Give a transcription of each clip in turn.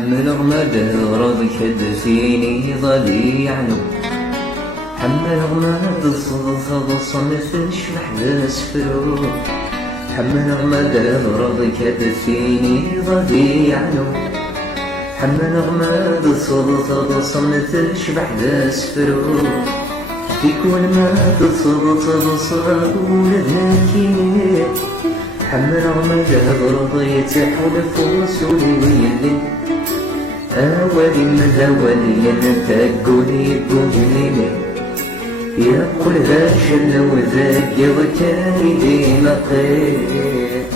حمل غماد رضك دسيني ضلي عنو حمل غماد الصدفة بصمت الشبح ذا سفرو حمل غماد رضك دسيني ضلي عنو حمل غماد الصدفة بصمت الشبح ذا سفرو في كل ما تصبت بصاد ولدناكي حمل غماد رضيت حلف وسولي ويلي أولي مدى ولي تقولي بوجنيني يقول ذا شل وذاك وكاري ديما قير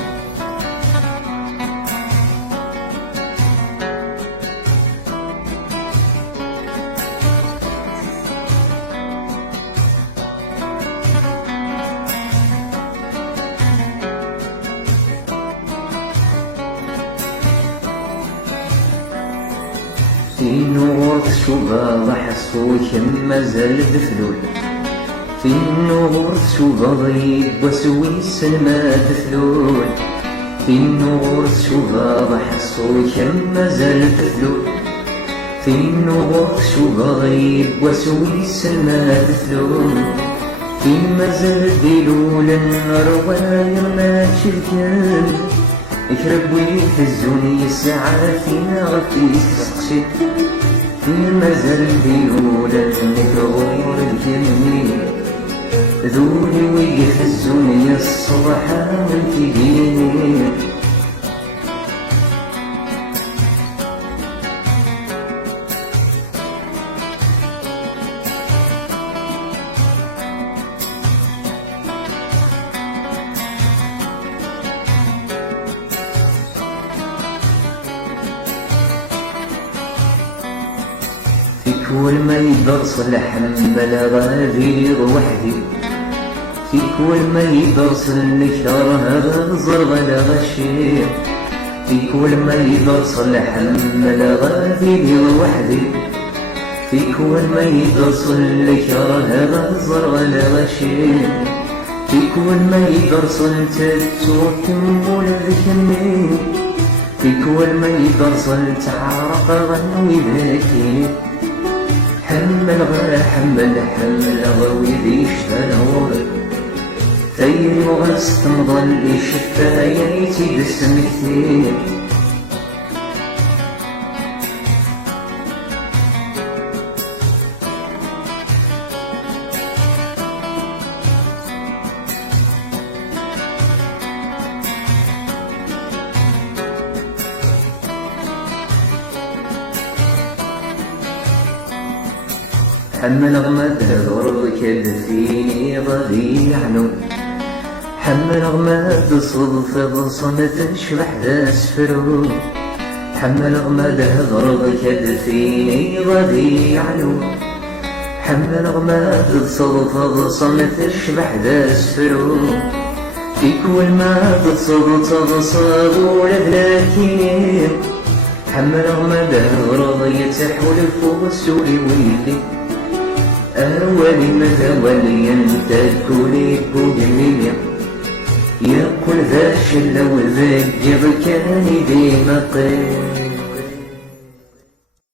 في نور شوبا حصوك مازال دفلول في نور شوبا ضيب وسويس ما دفلول في نور شوبا حصوك مازال دفلول في نور شوبا ضيب وسويس ما دفلول في مازال ديلول الرواير ما شركان يكرب ويهزوني الساعة فينا غفي تسقسي في مازال ديولا نكغور الكلمين ذولي ويهزوني الصبح من كيديني في كل ما يدرس الحمل غادي وحدي في كل ما يدرس الكره غزر ولا غشير في كل ما يدرس الحمل غادي وحدي في كل ما يدرس الكره غزر ولا غشير في كل ما يدرس التتوت ولا ذكمين في كل ما يدرس التعرق غنوي ذاكي حمل غوي ذي شفاهور ثيري وغسط مضل شفايتي دسم كثير حمل غماد ضربك دفيني ضلي عنو حمل غماد صدفة بصمت شبح ذا سفرو حمل غماد ضربك دفيني ضلي عنو حمل غماد صدفة بصمت شبح ذا سفرو في كل ما تصبت بصابو لذلاكين حمل غماد رضيت حلف وسولي ويلي أولي مدى ولي تقولي بوجنيني يقول ذا شل وذاك كان ديما قير